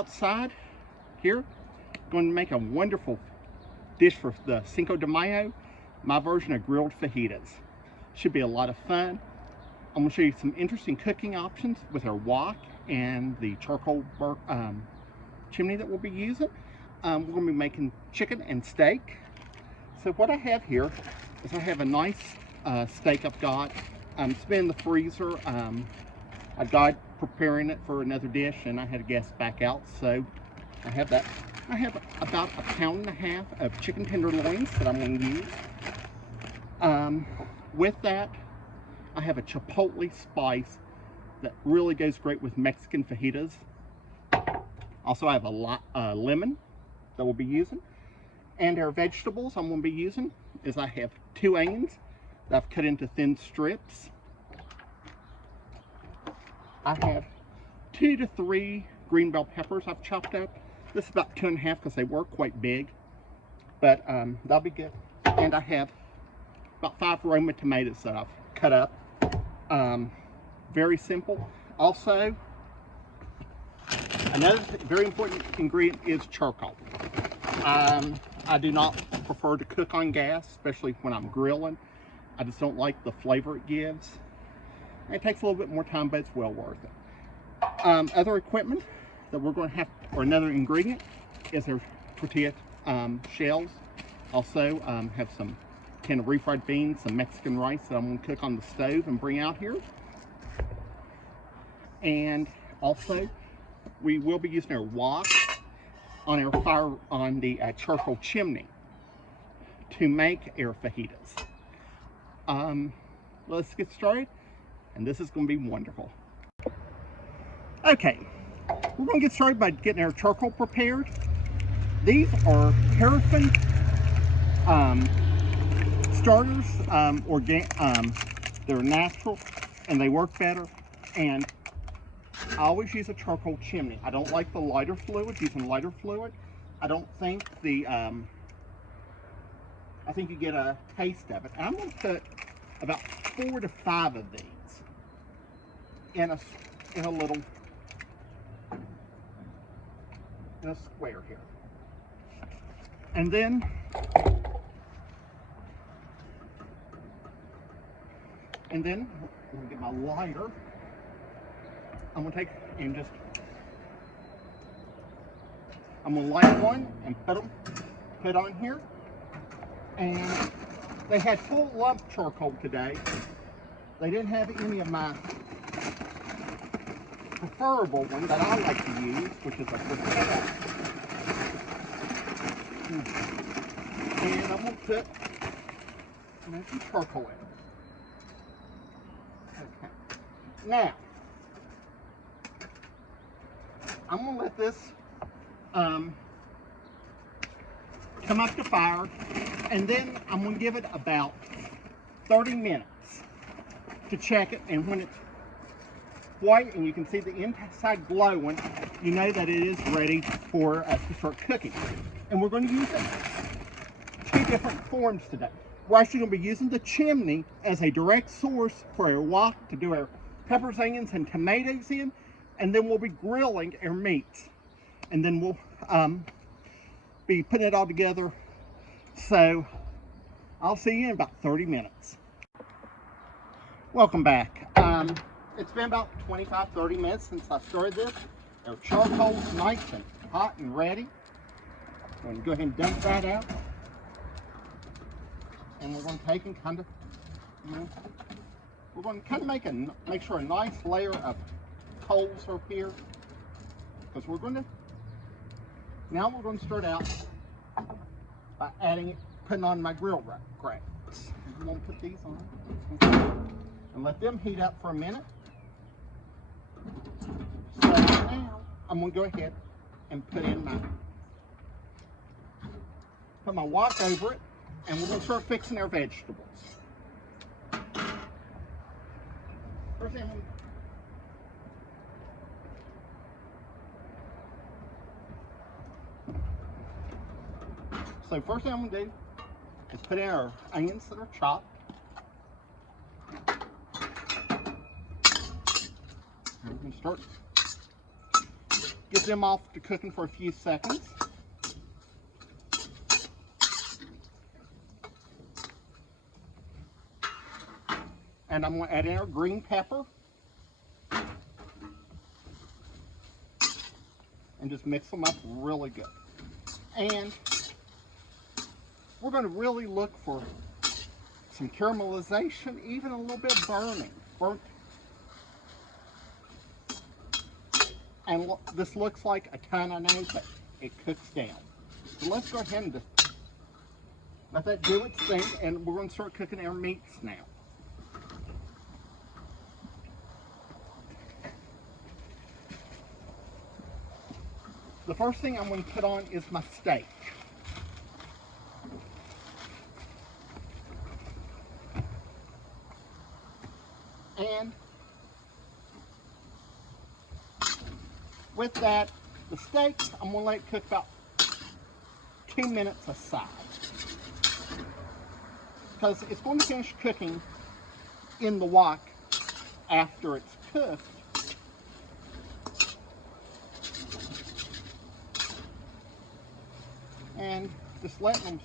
outside here, going to make a wonderful dish for the Cinco de Mayo, my version of grilled fajitas. Should be a lot of fun. I'm going to show you some interesting cooking options with our wok and the charcoal chimney that we'll be using. We're going to be making chicken and steak. So what I have here is I have a nice steak I've got. It's been in the freezer. I died preparing it for another dish and I had a guest back out, so I have that. I have about 1.5 pounds of chicken tenderloins that I'm going to use. With that, I have a chipotle spice that really goes great with Mexican fajitas. Also, I have a lemon that we'll be using. And our vegetables I'm going to be using is I have 2 onions that I've cut into thin strips. I have 2 to 3 green bell peppers I've chopped up. This is about 2.5 because they were quite big, but that'll be good. And I have about 5 Roma tomatoes that I've cut up. Very simple. Also, another very important ingredient is charcoal. I do not prefer to cook on gas, especially when I'm grilling. I just don't like the flavor it gives. It takes a little bit more time, but it's well worth it. Other equipment that we're going to have, or another ingredient, is our tortilla shells. Also have some can of refried beans, some Mexican rice that I'm going to cook on the stove and bring out here. And also, we will be using our wok on our fire on the charcoal chimney to make our fajitas. Let's get started, and this is going to be wonderful. Okay, we're going to get started by getting our charcoal prepared. These are paraffin starters, they're natural and they work better, and I always use a charcoal chimney. I don't like the lighter fluid, using lighter fluid. I don't think I think you get a taste of it. I'm going to put about 4 to 5 of these in a square here. And then I'm going to get my lighter. I'm going to take and I'm going to light one and put on here. And they had full lump charcoal today. They didn't have any of my preferable one that I like to use, which is a briquette. And I'm going to put some charcoal in it. Okay. Now, I'm going to let this come up to fire, and then I'm going to give it about 30 minutes to check it, and when it's white and you can see the inside glowing, you know that it is ready for us to start cooking. And we're going to use 2 different forms today. We're actually going to be using the chimney as a direct source for our wok to do our peppers, onions, and tomatoes in, and then we'll be grilling our meats. And then we'll be putting it all together. So I'll see you in about 30 minutes. Welcome back. It's been about 25-30 minutes since I started this. Our charcoal's nice and hot and ready. I'm going to go ahead and dump that out. And we're going to take and we're going to make sure a nice layer of coals are here, because we're going to start out by putting on my grill grate. I'm going to put these on and let them heat up for a minute. So now I'm going to go ahead and put my wok over it, and we're going to start fixing our vegetables. First thing I'm going to do is put in our onions that are chopped. And we can start Get them off to cooking for a few seconds. And I'm going to add in our green pepper. And just mix them up really good. And we're going to really look for some caramelization, even a little bit burnt. And this looks like a ton, I know, but it cooks down. So let's go ahead and just let that do its thing, and we're going to start cooking our meats now. The first thing I'm going to put on is my steak. And with that, the steak, I'm going to let it cook about 2 minutes aside. Because it's going to finish cooking in the wok after it's cooked. And just letting them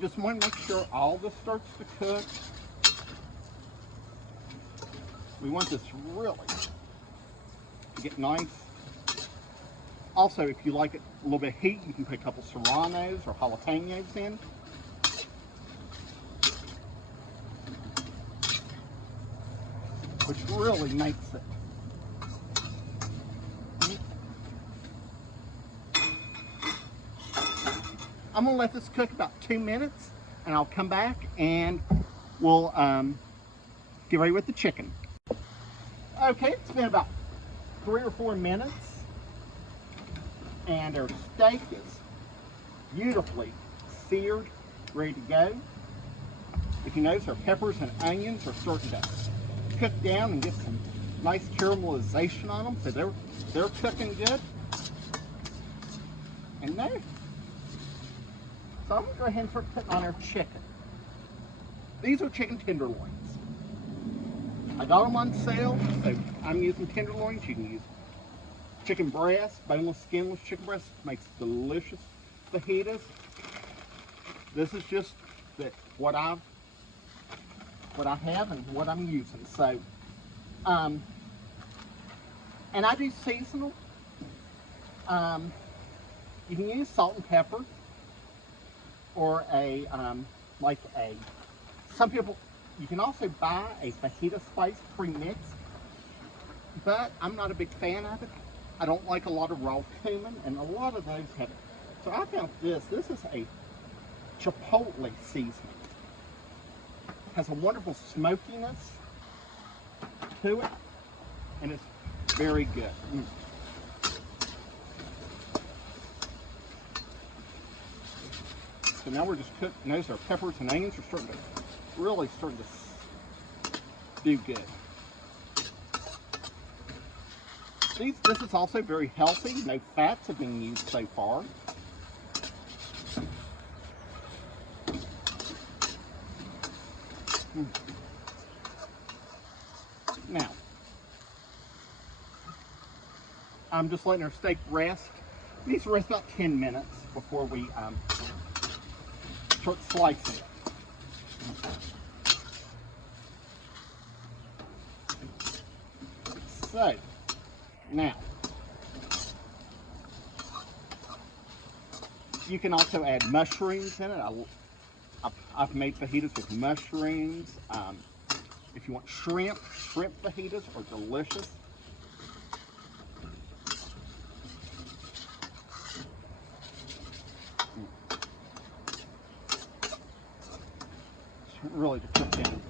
just want to make sure all this starts to cook. We want this really to get nice. Also, if you like it a little bit heat, you can put a couple serranos or jalapenos in. Which really makes it. I'm going to let this cook about 2 minutes, and I'll come back and we'll get ready with the chicken. Okay, it's been about 3 or 4 minutes, and our steak is beautifully seared, ready to go. If you notice, our peppers and onions are starting to cook down and get some nice caramelization on them, so they're cooking good. And now, so I'm going to go ahead and start putting on our chicken. These are chicken tenderloins. I got them on sale, so I'm using tenderloins. You can use chicken breast, boneless, skinless chicken breast. Makes delicious fajitas. This is just what I have and what I'm using. So, and I do seasonal. You can use salt and pepper, or some people, you can also buy a fajita spice pre-mixed, but I'm not a big fan of it. I don't like a lot of raw cumin, and a lot of those have it. So I found this is a chipotle seasoning. It has a wonderful smokiness to it, and it's very good. So now we're just cooking. Notice our peppers and onions are really starting to do good. This is also very healthy. No fats have been used so far. Now, I'm just letting our steak rest. It needs to rest about 10 minutes before we start slicing it. So, now, you can also add mushrooms in it. I've made fajitas with mushrooms. If you want shrimp fajitas are delicious. Really to cook down.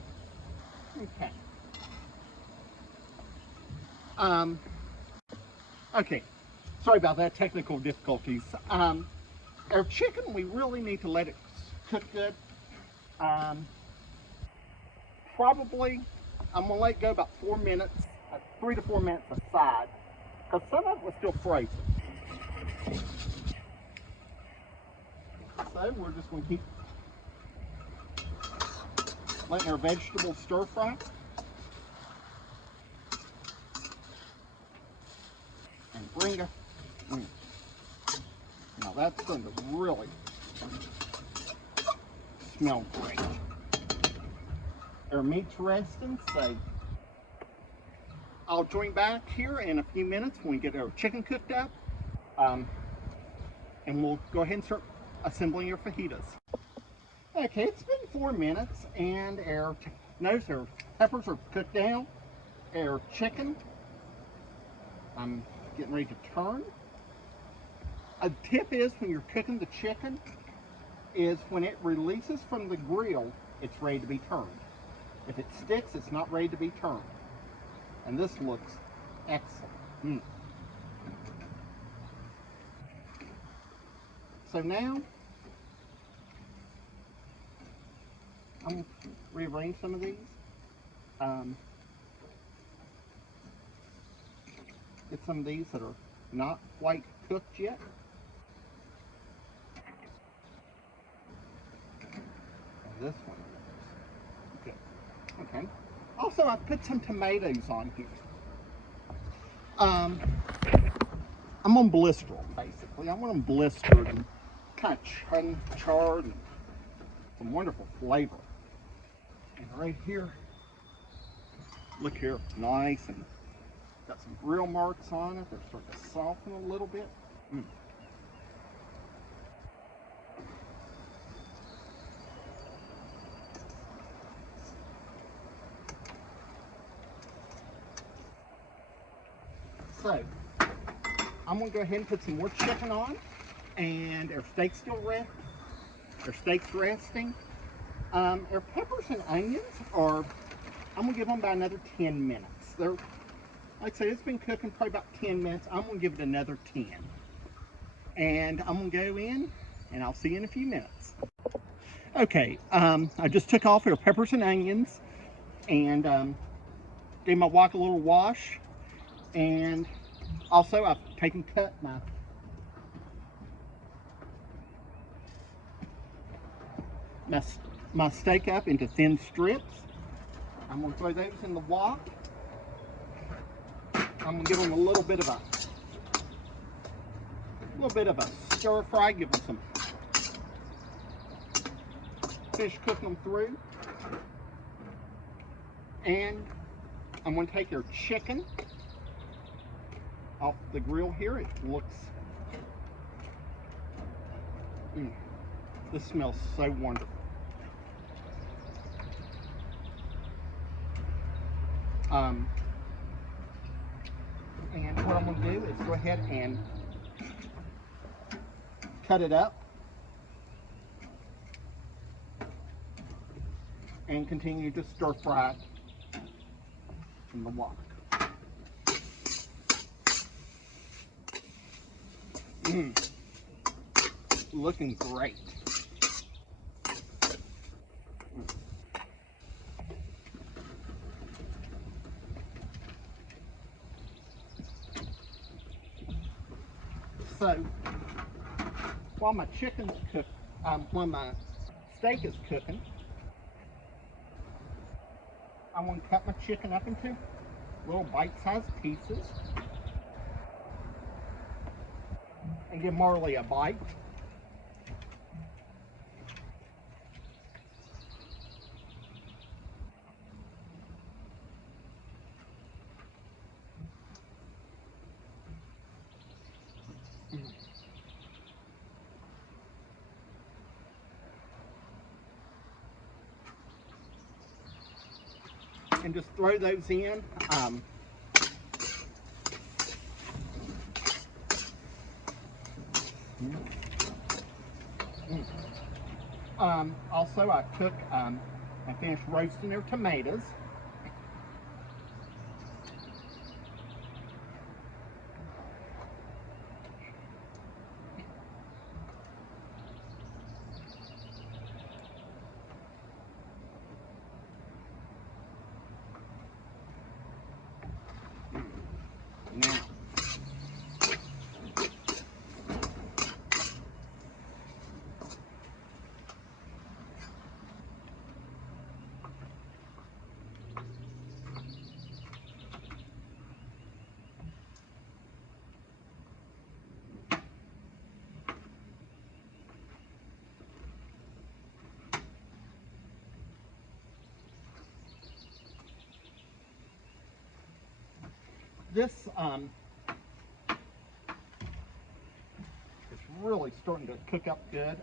Okay. Okay. Sorry about that, technical difficulties. Our chicken, we really need to let it cook good. Probably, I'm gonna let it go about 4 minutes, 3 to 4 minutes aside, because some of it was still frozen. So, So we're just going to keep letting our vegetables stir fry. And bring a, now that's going to really smell great. Our meat's resting, so I'll join back here in a few minutes when we get our chicken cooked up. And we'll go ahead and start assembling our fajitas. Okay, it's been 4 minutes and our peppers are cooked down. Our chicken, I'm getting ready to turn. A tip is when you're cooking the chicken is when it releases from the grill, it's ready to be turned. If it sticks, it's not ready to be turned. And this looks excellent. So now, I'm going to rearrange some of these. Get some of these that are not quite cooked yet. And this one is good. Okay. Also, I put some tomatoes on here. I'm going to blister them, basically. I want them blistered and kind of charred and some wonderful flavor. And right here, look here, nice, and got some grill marks on it. They're starting to soften a little bit. So, I'm going to go ahead and put some more chicken on, and our steak's still resting. Our steak's resting. Our peppers and onions are, I'm going to give them about another 10 minutes. They're, like I said, it's been cooking probably about 10 minutes. I'm going to give it another 10. And I'm going to go in, and I'll see you in a few minutes. Okay, I just took off our peppers and onions, and gave my wok a little wash. And also, I've cut my steak up into thin strips. I'm going to throw those in the wok. I'm going to give them a little bit of a stir fry. Give them some, finish cooking them through. And I'm going to take our chicken off the grill here. It looks, this smells so wonderful. And what I'm going to do is go ahead and cut it up and continue to stir fry it in the wok. Looking great. So, while my chicken's cooked, while my steak is cooking, I'm going to cut my chicken up into little bite-sized pieces and give Marley a bite. And just throw those in. Also, I finished roasting their tomatoes. Now, This is really starting to cook up good.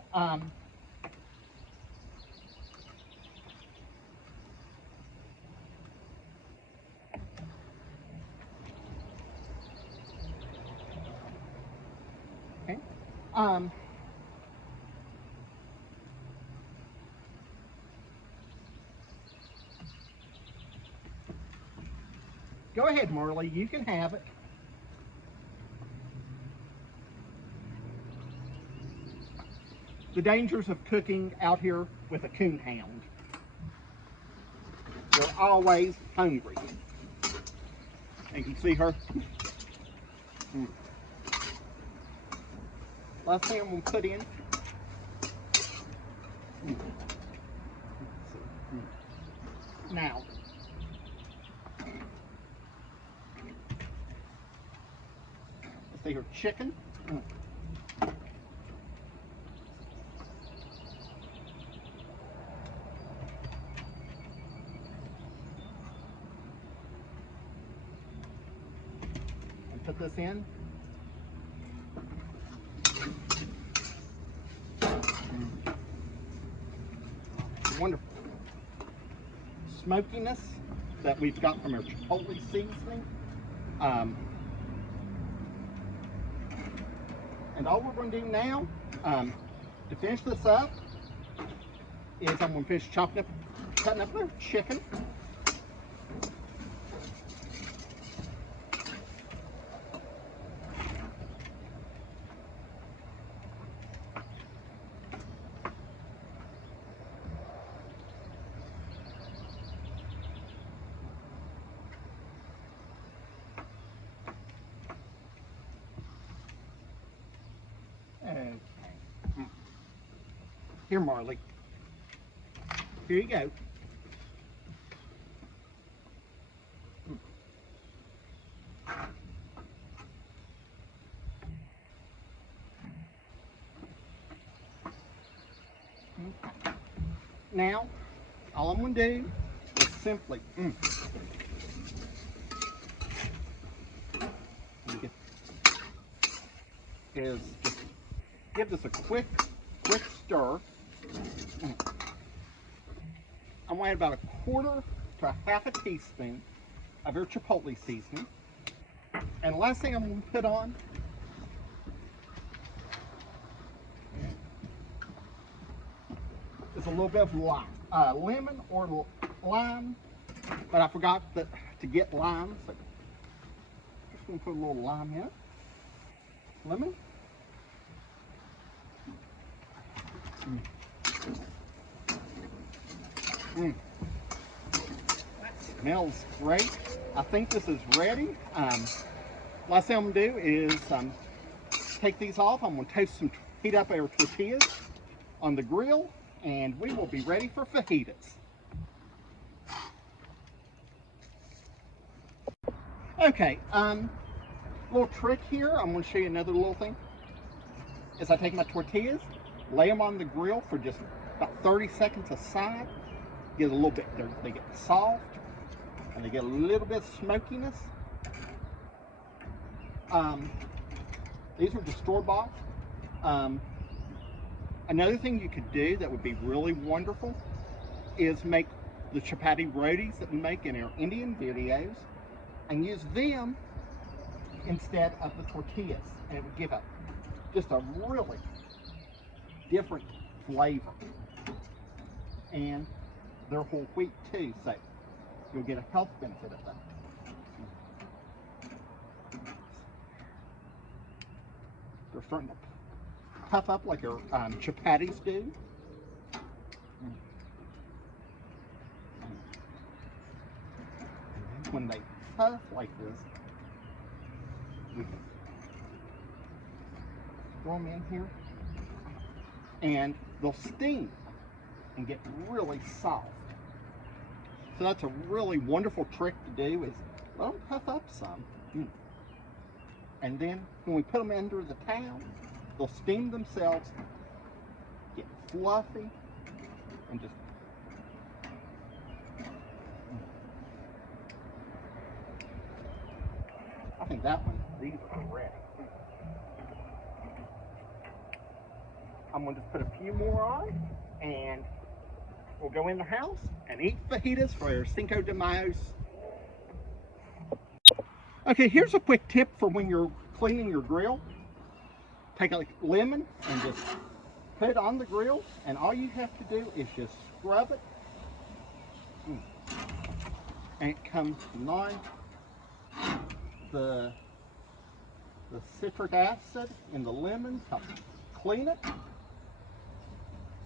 Okay. Go ahead, Marley. You can have it. The dangers of cooking out here with a coon hound. They're always hungry. And you can see her. Last thing I'm going to put in. Now, let's see her chicken. And put this in. Wonderful smokiness that we've got from our chipotle seasoning. And all we're going to do now to finish this up is I'm going to finish cutting up our chicken. Okay. Here, Marley. Here you go. Okay. Now, all I'm going to do is simply is just give this a quick stir. I'm going to add about a quarter to a half a teaspoon of your chipotle seasoning. And the last thing I'm going to put on is a little bit of lime, lemon or lime, but I forgot to get lime, so just going to put a little lime in it. Lemon. That smells great. I think this is ready. Last thing I'm going to do is take these off. I'm going to heat up our tortillas on the grill, and we will be ready for fajitas. Okay, little trick here. I'm going to show you another little thing. Is I take my tortillas, lay them on the grill for just about 30 seconds aside. Get a little bit, they get soft, and they get a little bit of smokiness. These are just store-bought. Another thing you could do that would be really wonderful is make the chapati rotis that we make in our Indian videos and use them instead of the tortillas, and it would give just a really different flavor. And they're whole wheat too, so you'll get a health benefit of that. They're starting to puff up like our chapatis do. And when they puff like this, we throw them in here, and they'll steam and get really soft. So that's a really wonderful trick to do, is let them puff up some. And then when we put them under the towel, they'll steam themselves, get fluffy, and just And that one, these are ready. I'm going to just put a few more on, and we'll go in the house and eat fajitas for Cinco de Mayo. Okay, here's a quick tip for when you're cleaning your grill. Take a lemon and just put it on the grill, and all you have to do is just scrub it. And it comes on the citric acid in the lemon helps clean it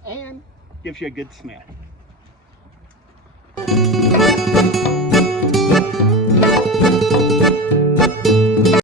and gives you a good smell.